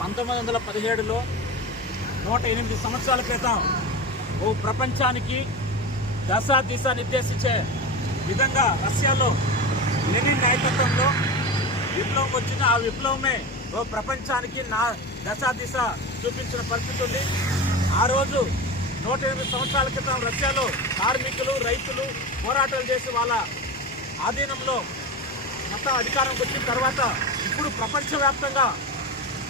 1917లో 108 సంవత్సరాల క్రితం ఓ ప్రపంచానికి దశ దిశ నిర్దేశించే విధంగా రష్యాలో లెనిన్ నాయకత్వంలో విప్లవం వచ్చిన ఆ విప్లవమే ఓ ప్రపంచానికి దశ దిశ చూపించిన పరిస్థితి ఉంది. ఆ రోజు 108 సంవత్సరాల క్రితం రష్యాలో కార్మికులు రైతులు పోరాటాలు చేసి వాళ్ళ ఆధీనంలో మొత్తం అధికారంకి వచ్చిన తర్వాత ఇప్పుడు ప్రపంచవ్యాప్తంగా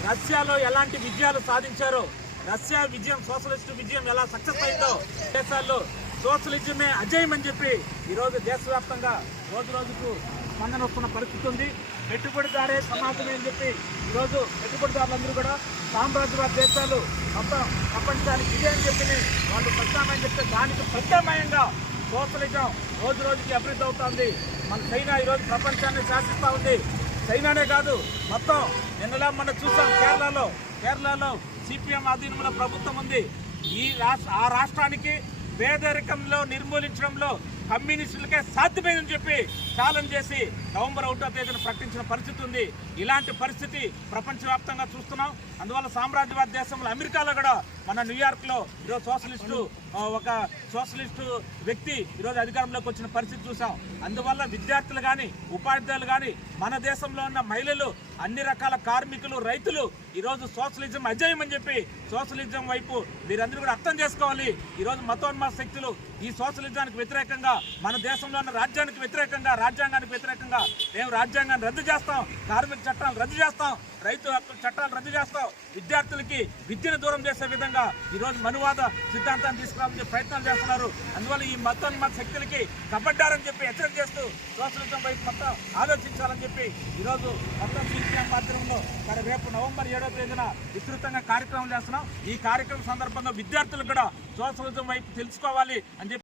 రష్యాలో ఎలాంటి విజయాలు సాధించారో, రష్యా విజయం సోషలిస్టు విజయం ఎలా సక్సెస్ అయిందో, దేశాల్లో సోషలిజమే అజయం అని చెప్పి ఈరోజు దేశవ్యాప్తంగా రోజు రోజుకు స్పందన వస్తున్న పరిస్థితి ఉంది. పెట్టుబడిదారే సమాజమే అని చెప్పి ఈరోజు పెట్టుబడిదారులందరూ కూడా సామ్రాజ్యవాద దేశాలు మొత్తం ప్రపంచానికి ఇదే అని చెప్పి వాళ్ళు ప్రత్యామ్నాయం చెప్తే దానికి ప్రత్యామ్నాయంగా సోషలిజం రోజు రోజుకి అభివృద్ధి అవుతుంది. మన చైనా ఈరోజు ప్రపంచాన్ని శాసిస్తూ ఉంది. చైనానే కాదు, మొత్తం నిన్నలా మనం చూసాం కేరళలో సిపిఎం ఆధీనంలో ప్రభుత్వం ఉంది. ఆ రాష్ట్రానికి పేదరికంలో నిర్మూలించడంలో కమ్యూనిస్టులకే సాధ్యమైందని చెప్పి ఛాలెంజ్ చేసి నవంబర్ 1వ తేదీన ప్రకటించిన పరిస్థితి ఉంది. ఇలాంటి పరిస్థితి ప్రపంచవ్యాప్తంగా చూస్తున్నాం. అందువల్ల సామ్రాజ్యవాద దేశంలో అమెరికాలో కూడా మన న్యూయార్క్లో ఈరోజు ఒక సోషలిస్టు వ్యక్తి ఈరోజు అధికారంలోకి వచ్చిన పరిస్థితి చూసాం. అందువల్ల విద్యార్థులు కానీ ఉపాధ్యాయులు కానీ మన దేశంలో ఉన్న మహిళలు అన్ని రకాల కార్మికులు రైతులు ఈరోజు సోషలిజం అజయం అని చెప్పి సోషలిజం వైపు మీరందరూ కూడా అర్థం చేసుకోవాలి. ఈరోజు మతోన్మాద శక్తులు ఈ సోషలిజానికి వ్యతిరేకంగా మన దేశంలో ఉన్న రాజ్యానికి వ్యతిరేకంగా రాజ్యాంగానికి వ్యతిరేకంగా మేము రాజ్యాంగాన్ని రద్దు చేస్తాం, కార్మిక చట్టాలు రద్దు చేస్తాం, రైతు హక్కుల చట్టాలు రద్దు చేస్తాం, విద్యార్థులకి విద్యను దూరం చేసే విధంగా ఈరోజు మనువాద సిద్ధాంతాన్ని తీసుకురావాలని ప్రయత్నాలు చేస్తున్నారు. అందువల్ల ఈ మతోన్మాద శక్తులకి కబడ్డారని చెప్పి హెచ్చరిక చేస్తూ సోషలిజం వైపు మొత్తం ఆలోచించాలని చెప్పి ఈరోజు మొత్తం సిపిఎం మాధ్యమంలో రేపు నవంబర్ 7వ తేదీన విస్తృతంగా కార్యక్రమం చేస్తున్నాం. ఈ కార్యక్రమం సందర్భంగా విద్యార్థులు కూడా సోషలిజం వైపు తెలుసుకోవాలి అని చెప్పి